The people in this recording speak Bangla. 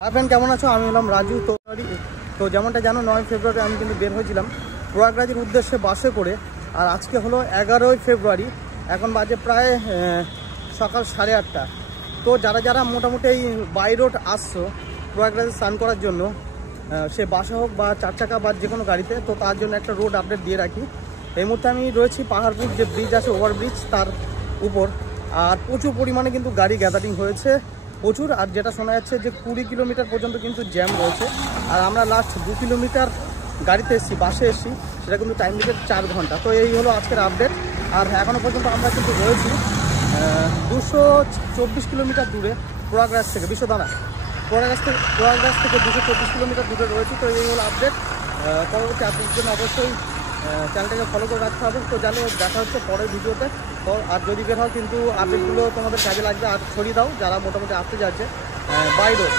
ফ্রেন্ড কেমন আছো? আমি হলাম রাজু। তো যেমনটা জানো 9 ফেব্রুয়ারি আমি কিন্তু বের হয়েছিলাম প্রয়াগরাজের উদ্দেশ্যে বাসে করে। আর আজকে হলো 11 ফেব্রুয়ারি, এখন বাজে প্রায় সকাল 8:30। তো যারা যারা মোটামুটি এই বাই রোড আসছো প্রয়াগরাজে স্নান করার জন্য, সে বাসে হোক বা 4 চাকা বা যে কোনো গাড়িতে, তো তার জন্য একটা রোড আপডেট দিয়ে রাখি। এই মুহূর্তে আমি রয়েছি পাহাড়পুর যে ব্রিজ আছে, ওভারব্রিজ, তার উপর। আর প্রচুর পরিমাণে কিন্তু গাড়ি গ্যাদারিং হয়েছে প্রচুর। আর যেটা শোনা যাচ্ছে যে 20 কিলোমিটার পর্যন্ত কিন্তু জ্যাম রয়েছে। আর আমরা লাস্ট 2 কিলোমিটার গাড়িতে এসেছি, বাসে এসেছি, সেটা কিন্তু টাইম লিমিট 4 ঘন্টা। তো এই হলো আজকের আপডেট। আর এখনও পর্যন্ত আমরা কিন্তু রয়েছি 224 কিলোমিটার দূরে প্রয়াগরাজ থেকে, বিশ্বদানা প্রয়াগরাজ থেকে 224 কিলোমিটার দূরে রয়েছে। তো এই হলো আপডেট। পরবর্তী আপডেটের জন্য অবশ্যই চ্যানেলটাকে ফলো করে রাখতে হবে। তো জানো, দেখা হচ্ছে পরের ভিডিওতে। তো আর যদি বের হয় কিন্তু আপডেটগুলো তোমাদের কাজে লাগবে, আর ছড়িয়ে দাও যারা মোটামুটি আসতে যাচ্ছে বাই রোড।